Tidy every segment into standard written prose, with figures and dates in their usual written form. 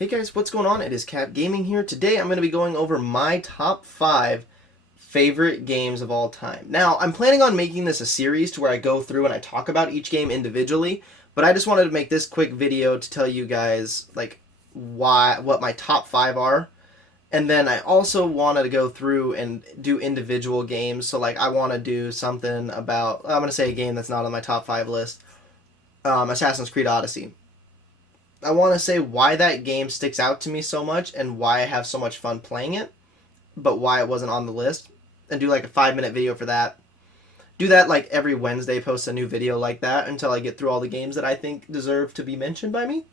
Hey guys, what's going on? It is C.A.P Gaming here. Today I'm going to be going over my top 5 favorite games of all time. Now, I'm planning on making this a series to where I go through and I talk about each game individually, but I just wanted to make this quick video to tell you guys like what my top 5 are. And then I also wanted to go through and do individual games. So like I want to do something about, I'm going to say a game that's not on my top 5 list. Assassin's Creed Odyssey. I want to say why that game sticks out to me so much and why I have so much fun playing it, but why it wasn't on the list, and do like a 5-minute video for that. Do that like every Wednesday, post a new video like that until I get through all the games that I think deserve to be mentioned by me.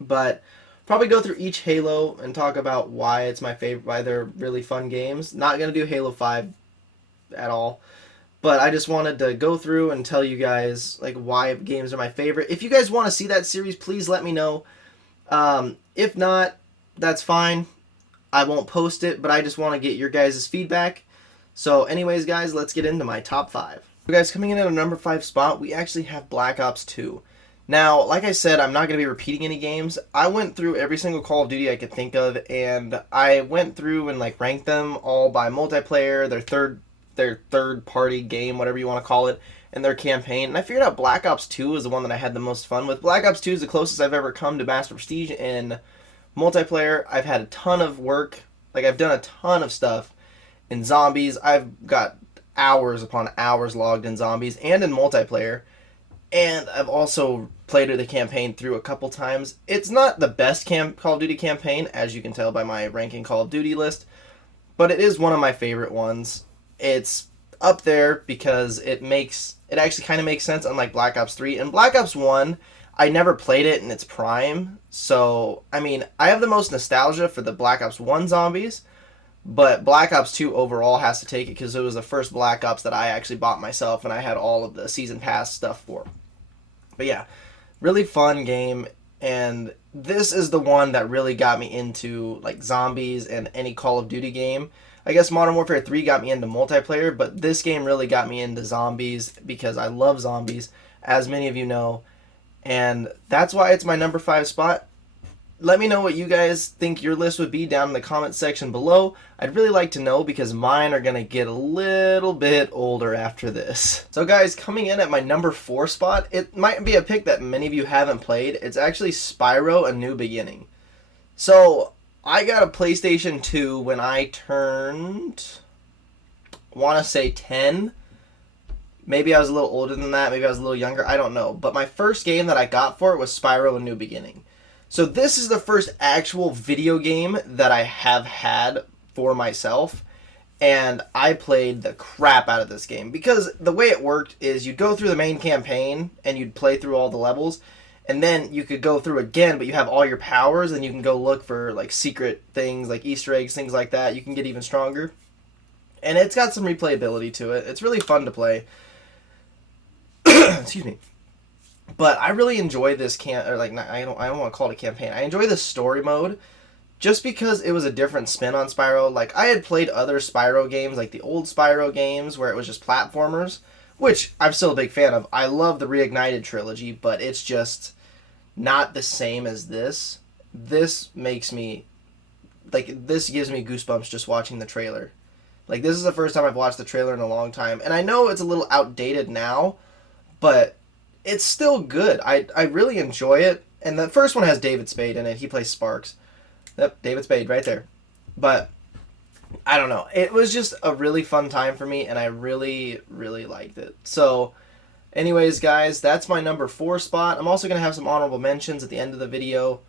But probably go through each Halo and talk about why it's my favorite, why they're really fun games. Not going to do Halo 5 at all. But I just wanted to go through and tell you guys like why games are my favorite. If you guys want to see that series, please let me know. If not, that's fine. I won't post it, but I just want to get your guys' feedback. So anyways, guys, let's get into my top 5. So guys, coming in at a number 5 spot, we actually have Black Ops 2. Now, like I said, I'm not going to be repeating any games. I went through every single Call of Duty I could think of, and I went through and like ranked them all by multiplayer, their third party game, whatever you want to call it, and their campaign. And I figured out Black Ops 2 was the one that I had the most fun with. Black Ops 2 is the closest I've ever come to Master Prestige in multiplayer. I've had a ton of work. Like, I've done a ton of stuff in zombies. I've got hours upon hours logged in zombies and in multiplayer. And I've also played the campaign through a couple times. It's not the best Call of Duty campaign, as you can tell by my ranking Call of Duty list, but it is one of my favorite ones. It's up there because it actually kind of makes sense, unlike Black Ops 3. And Black Ops 1, I never played it in its prime, so I mean, I have the most nostalgia for the Black Ops 1 zombies, but Black Ops 2 overall has to take it because it was the first Black Ops that I actually bought myself and I had all of the season pass stuff for. But yeah, really fun game, and this is the one that really got me into like zombies and any Call of Duty game. I guess Modern Warfare 3 got me into multiplayer, but this game really got me into zombies because I love zombies, as many of you know, and that's why it's my number 5 spot. Let me know what you guys think your list would be down in the comment section below. I'd really like to know because mine are going to get a little bit older after this. So guys, coming in at my number 4 spot, it might be a pick that many of you haven't played. It's actually Spyro: A New Beginning. So I got a PlayStation 2 when I turned, I want to say 10. Maybe I was a little older than that. Maybe I was a little younger. I don't know. But my first game that I got for it was Spyro: A New Beginning. So this is the first actual video game that I have had for myself. And I played the crap out of this game. Because the way it worked is you'd go through the main campaign and you'd play through all the levels. And then you could go through again, but you have all your powers, and you can go look for like secret things, like Easter eggs, things like that. You can get even stronger, and it's got some replayability to it. It's really fun to play. Excuse me, but I really enjoy this I don't want to call it a campaign. I enjoy the story mode, just because it was a different spin on Spyro. Like I had played other Spyro games, like the old Spyro games, where it was just platformers, which I'm still a big fan of. I love the Reignited trilogy, but it's just not the same as this. This makes me, like, this gives me goosebumps just watching the trailer. Like, this is the first time I've watched the trailer in a long time, and I know it's a little outdated now, but it's still good. I really enjoy it, and the first one has David Spade in it. He plays Sparks. Yep, David Spade right there. But I don't know. It was just a really fun time for me, and I really, really liked it. So, anyways, guys, that's my number 4 spot. I'm also going to have some honorable mentions at the end of the video.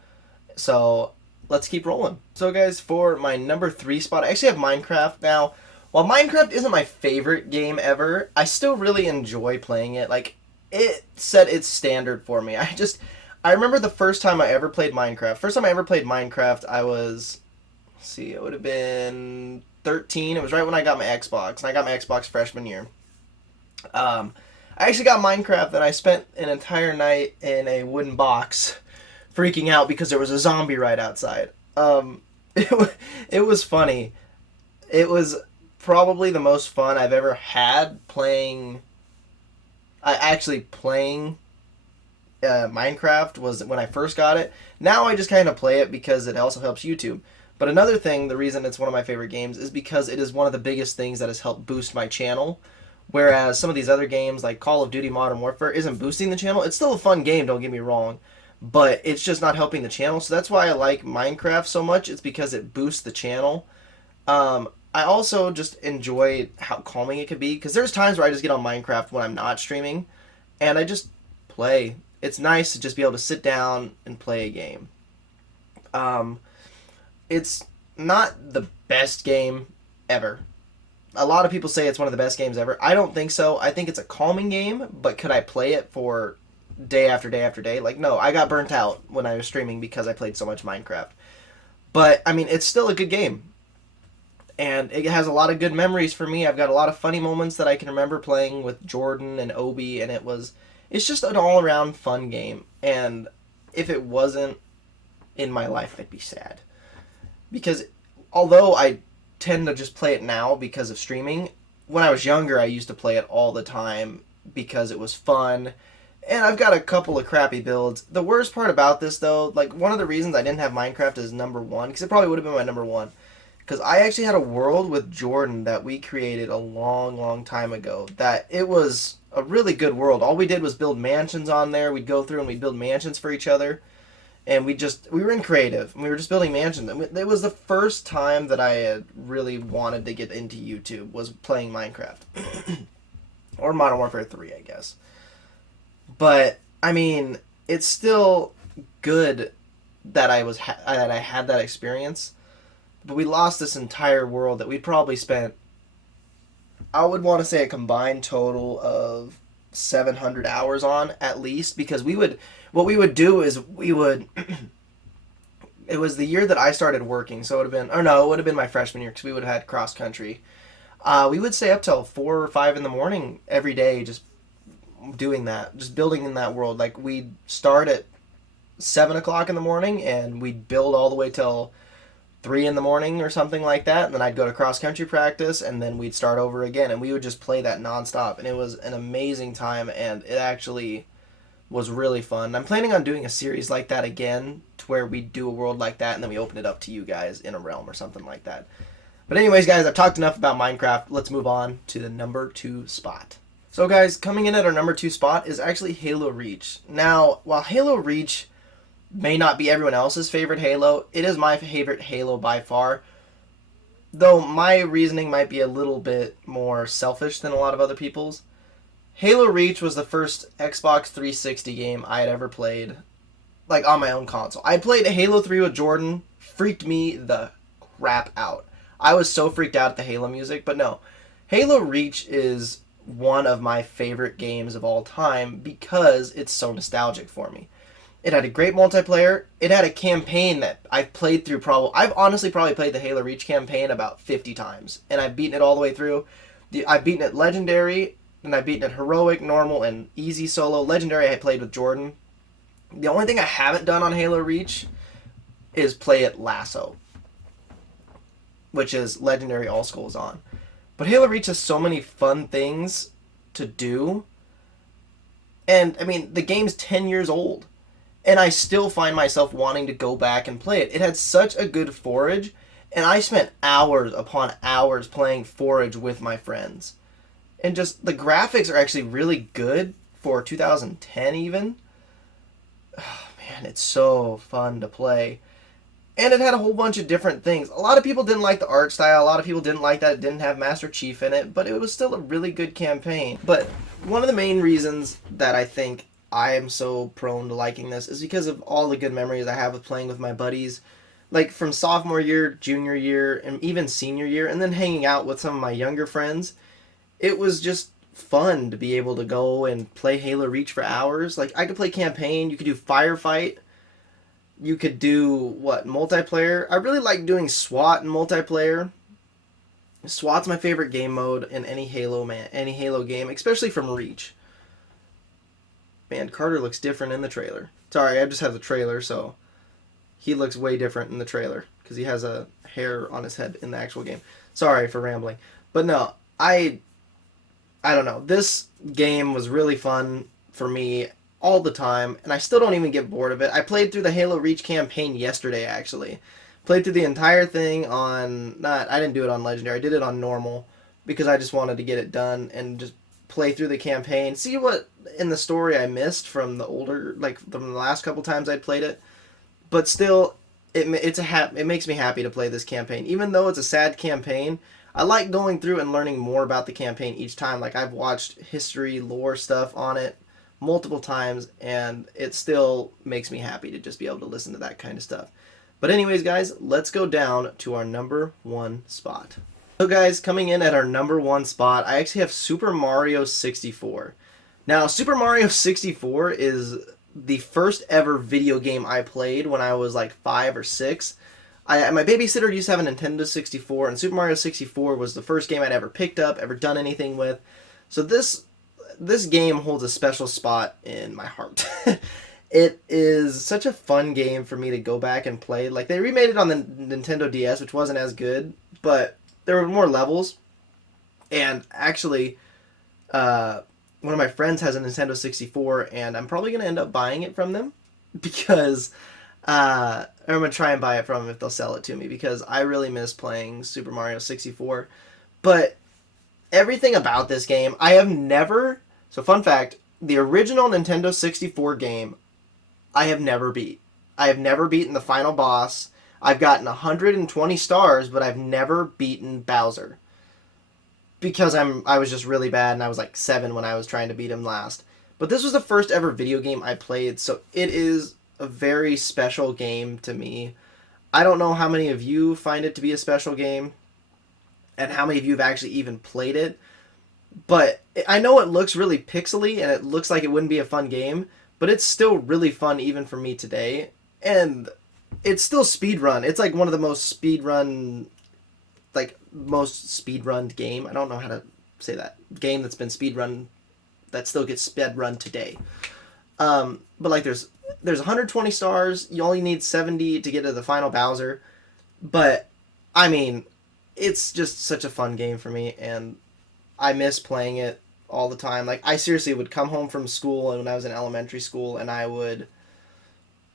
So, let's keep rolling. So, guys, for my number 3 spot, I actually have Minecraft. Now, while Minecraft isn't my favorite game ever, I still really enjoy playing it. Like, it set its standard for me. I remember the first time I ever played Minecraft. First time I ever played Minecraft, I was, it would have been 13. It was right when I got my Xbox, and I got my Xbox freshman year. I actually got Minecraft, and I spent an entire night in a wooden box freaking out because there was a zombie right outside. It was funny. It was probably the most fun I've ever had playing Minecraft was when I first got it. Now I just kind of play it because it also helps YouTube. But another thing, the reason it's one of my favorite games is because it is one of the biggest things that has helped boost my channel. Whereas some of these other games like Call of Duty Modern Warfare isn't boosting the channel. It's still a fun game, don't get me wrong, but it's just not helping the channel. So that's why I like Minecraft so much. It's because it boosts the channel. I also just enjoy how calming it can be because there's times where I just get on Minecraft when I'm not streaming and I just play. It's nice to just be able to sit down and play a game. It's not the best game ever. A lot of people say it's one of the best games ever. I don't think so. I think it's a calming game, but could I play it for day after day after day? Like, no, I got burnt out when I was streaming because I played so much Minecraft. But, I mean, it's still a good game. And it has a lot of good memories for me. I've got a lot of funny moments that I can remember playing with Jordan and Obi, and it's just an all-around fun game. And if it wasn't in my life, I'd be sad. Because although I tend to just play it now because of streaming, when I was younger, I used to play it all the time because it was fun. And I've got a couple of crappy builds. The worst part about this, though, like, one of the reasons I didn't have Minecraft as number one, because it probably would have been my number one, because I actually had a world with Jordan that we created a long, long time ago. That it was a really good world. All we did was build mansions on there. We'd go through and we'd build mansions for each other. And we were in creative. And we were just building mansions. It was the first time that I had really wanted to get into YouTube, was playing Minecraft. Or Modern Warfare 3, I guess. But, I mean, it's still good that that I had that experience. But we lost this entire world that we probably spent, I would want to say, a combined total of 700 hours on, at least, because what we would do is it was the year that I started working, so it would have been my freshman year, because we would have had cross country. We would stay up till 4 or 5 in the morning every day, just doing that, just building in that world. Like, we'd start at 7 o'clock in the morning, and we'd build all the way till 3 in the morning or something like that, and then I'd go to cross country practice, and then we'd start over again, and we would just play that nonstop, and it was an amazing time, and it actually was really fun. I'm planning on doing a series like that again, to where we do a world like that, and then we open it up to you guys in a realm or something like that. But anyways, guys, I've talked enough about Minecraft. Let's move on to the number 2 spot. So guys, coming in at our number 2 spot is actually Halo Reach. Now, while Halo Reach may not be everyone else's favorite Halo, it is my favorite Halo by far. Though my reasoning might be a little bit more selfish than a lot of other people's. Halo Reach was the first Xbox 360 game I had ever played, like, on my own console. I played Halo 3 with Jordan, freaked me the crap out. I was so freaked out at the Halo music, but no. Halo Reach is one of my favorite games of all time because it's so nostalgic for me. It had a great multiplayer. It had a campaign that I've played through I've honestly probably played the Halo Reach campaign about 50 times. And I've beaten it all the way through. I've beaten it Legendary, and I've beaten it Heroic, Normal, and Easy Solo. Legendary I played with Jordan. The only thing I haven't done on Halo Reach is play it Lasso, which is Legendary All Skulls on. But Halo Reach has so many fun things to do. And, I mean, the game's 10 years old. And I still find myself wanting to go back and play it. It had such a good forage, and I spent hours upon hours playing Forage with my friends. And just, the graphics are actually really good for 2010 even. Oh, man, it's so fun to play. And it had a whole bunch of different things. A lot of people didn't like the art style. A lot of people didn't like that it didn't have Master Chief in it. But it was still a really good campaign. But one of the main reasons that I think I am so prone to liking this is because of all the good memories I have with playing with my buddies. Like, from sophomore year, junior year, and even senior year. And then hanging out with some of my younger friends. It was just fun to be able to go and play Halo Reach for hours. Like, I could play campaign. You could do firefight. You could do, multiplayer? I really like doing SWAT in multiplayer. SWAT's my favorite game mode in any Halo game, especially from Reach. Man, Carter looks different in the trailer. Sorry, I just have the trailer, so he looks way different in the trailer because he has a hair on his head in the actual game. Sorry for rambling. But no, I don't know. This game was really fun for me. all the time, and I still don't even get bored of it. I played through the Halo Reach campaign yesterday, actually. Played through the entire thing on, not, I didn't do it on Legendary, I did it on normal, because I just wanted to get it done and just play through the campaign, see what in the story I missed from the older, like from the last couple times I played it. But still, it makes me happy to play this campaign, even though it's a sad campaign. I like going through and learning more about the campaign each time. Like I've watched history, lore stuff on it multiple times, and it still makes me happy to just be able to listen to that kind of stuff. But anyways, guys, let's go down to our number one spot. So guys, coming in at our number one spot, I actually have Super Mario 64. Now, Super Mario 64 is the first ever video game I played when I was like 5 or 6. My babysitter used to have a Nintendo 64, and Super Mario 64 was the first game I'd ever picked up, ever done anything with. So this game holds a special spot in my heart. It is such a fun game for me to go back and play. Like, they remade it on the Nintendo DS, which wasn't as good, but there were more levels. And actually, one of my friends has a Nintendo 64, and I'm probably going to end up buying it from them because I'm going to try and buy it from them if they'll sell it to me, because I really miss playing Super Mario 64. But everything about this game, I have never... So, fun fact, the original Nintendo 64 game, I have never beat. I have never beaten the final boss. I've gotten 120 stars, but I've never beaten Bowser. Because I was just really bad, and I was like 7 when I was trying to beat him last. But this was the first ever video game I played, so it is a very special game to me. I don't know how many of you find it to be a special game, and how many of you have actually even played it. But I know it looks really pixely, and it looks like it wouldn't be a fun game, but it's still really fun even for me today. And it's still speedrun. It's like one of the most speedrun game. I don't know how to say that. Game that's been speedrun that still gets speedrun today. But like there's 120 stars. You only need 70 to get to the final Bowser. But I mean, it's just such a fun game for me, and I miss playing it all the time. Like, I seriously would come home from school, and when I was in elementary school, and I would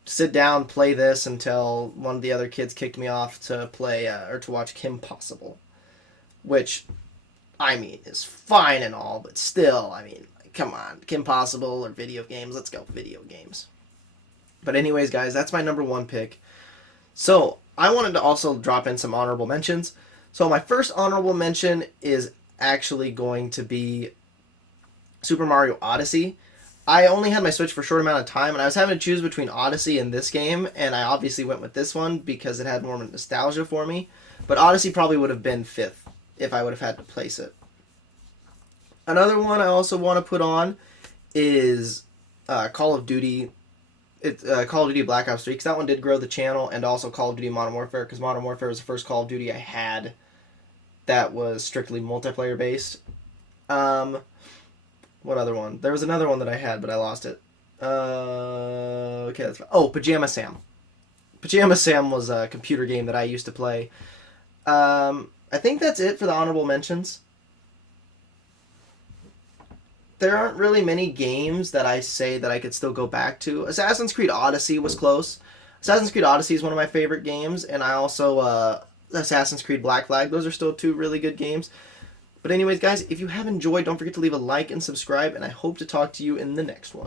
sit down, play this until one of the other kids kicked me off to play or to watch Kim Possible, which, I mean, is fine and all, but still, I mean, come on, Kim Possible or video games, let's go video games. But anyways, guys, that's my number one pick. So, I wanted to also drop in some honorable mentions. So, my first honorable mention is actually going to be Super Mario Odyssey. I only had my Switch for a short amount of time, and I was having to choose between Odyssey and this game, and I obviously went with this one because it had more nostalgia for me. But Odyssey probably would have been 5th if I would have had to place it. Another one I also want to put on is Call of Duty. It's Call of Duty Black Ops 3, because that one did grow the channel, and also Call of Duty Modern Warfare, because Modern Warfare was the first Call of Duty I had that was strictly multiplayer based. What other one? There was another one that I had, but I lost it. Okay, that's fine. Oh, Pajama Sam. Pajama Sam was a computer game that I used to play. I think that's it for the honorable mentions. There aren't really many games that I say that I could still go back to. Assassin's Creed Odyssey was close. Assassin's Creed Odyssey is one of my favorite games, and I also Assassin's Creed Black Flag. Those are still 2 really good games. But anyways, guys, if you have enjoyed, don't forget to leave a like and subscribe, and I hope to talk to you in the next one.